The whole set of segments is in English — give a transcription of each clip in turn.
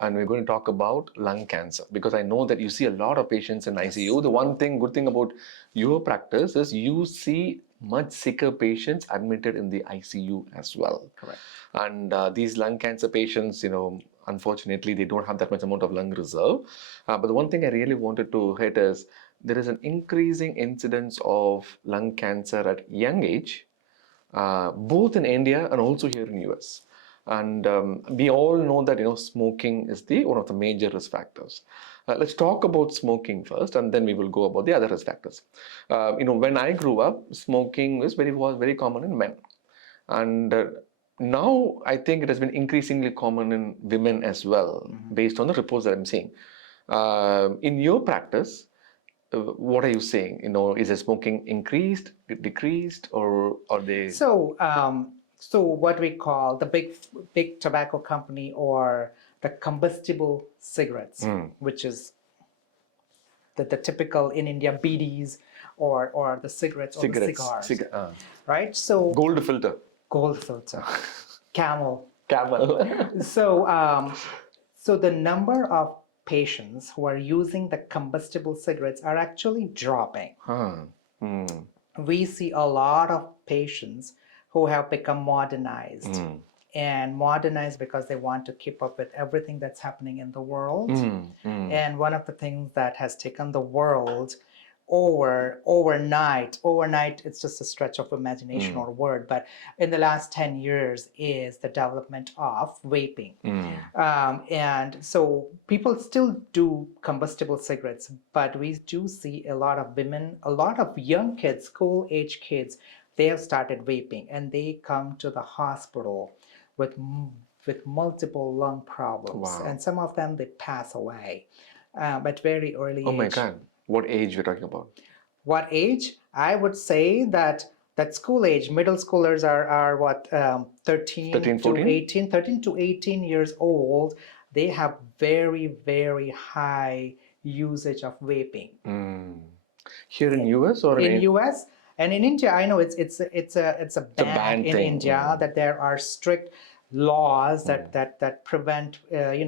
and we're going to talk about lung cancer because I know that you see a lot of patients in Yes. ICU. The good thing about your practice is you see much sicker patients admitted in the ICU as well. Correct. And these lung cancer patients, unfortunately, they don't have that much amount of lung reserve. But the one thing I really wanted to hit is there is an increasing incidence of lung cancer at young age, both in India and also here in US. And we all know that smoking is the one of the major risk factors. Let's talk about smoking first, and then we will go about the other risk factors. When I grew up, smoking was very common in men, and now I think it has been increasingly common in women as well, based on the reports that I'm seeing. In your practice, what are you saying? Is the smoking increased, decreased, or are they? So what we call the big tobacco company or the combustible cigarettes, which is the typical in India BDs or the cigarettes or the cigars, right? So Gold filter, gold filter, Camel. Camel. So the number of patients who are using the combustible cigarettes are actually dropping. We see a lot of patients who have become modernized and modernized because they want to keep up with everything that's happening in the world. And one of the things that has taken the world overnight, it's just a stretch of imagination or word, but in the last 10 years is the development of vaping. And so people still do combustible cigarettes, but we do see a lot of women, a lot of young kids, school age kids, they have started vaping and they come to the hospital with multiple lung problems. Wow. And some of them, they pass away at very early age. Oh my God. What age we're talking about? What age? I would say that school age, middle schoolers are what, 13 to 18 years old. They have very, very high usage of vaping. Here in US or in US and in India, I know it's a ban in thing. India that there are strict laws that prevent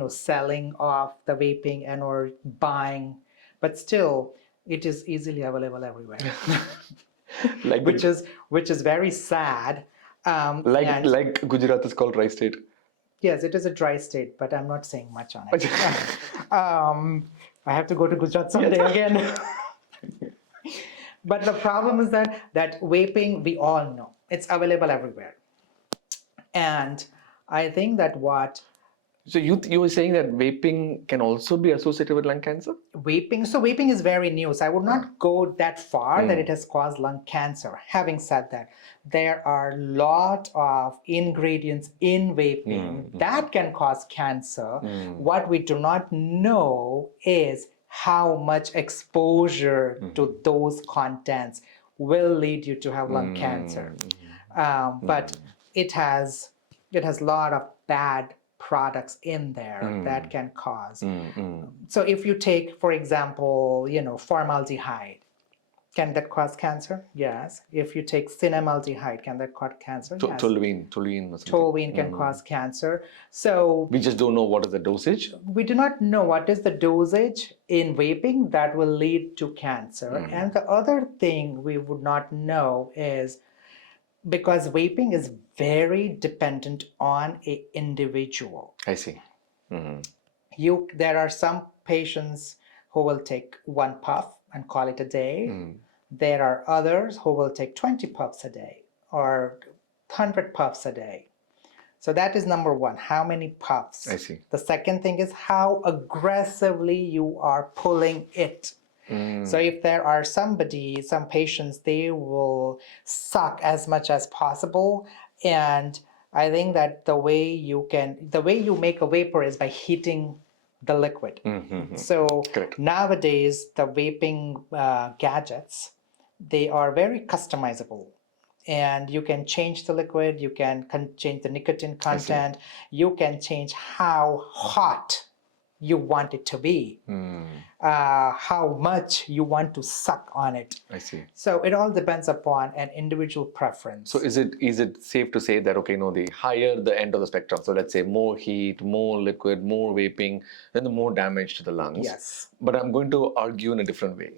selling of the vaping and or buying, but still it is easily available everywhere. which is very sad. Like Gujarat is called rice state. Yes, it is a dry state, but I'm not saying much on it. I have to go to Gujarat someday again. But the problem is that vaping, we all know, it's available everywhere. And I think that So you were saying that vaping can also be associated with lung cancer? Vaping is very new. So I would not go that far that it has caused lung cancer. Having said that, there are a lot of ingredients in vaping that can cause cancer. What we do not know is how much exposure to those contents will lead you to have lung cancer. But it has a lot of bad products in there that can cause. So if you take, for example, formaldehyde, can that cause cancer? Yes. If you take cinnamaldehyde, can that cause cancer? Yes. Toluene can cause cancer. So we just don't know what is the dosage. We do not know what is the dosage in vaping that will lead to cancer. And the other thing we would not know is, because vaping is very dependent on an individual. I see. There are some patients who will take one puff and call it a day. There are others who will take 20 puffs a day or 100 puffs a day. So that is number one, how many puffs. I see. The second thing is how aggressively you are pulling it. So if there are some patients, they will suck as much as possible. And I think that the way you make a vapor is by heating the liquid. So nowadays, the vaping gadgets, they are very customizable. And you can change the liquid, you can change the nicotine content, you can change how hot you want it to be, how much you want to suck on it. I see. So it all depends upon an individual preference. So is it safe to say that, okay, no, the higher the end of the spectrum, so let's say more heat, more liquid, more vaping, then the more damage to the lungs. Yes. But I'm going to argue in a different way.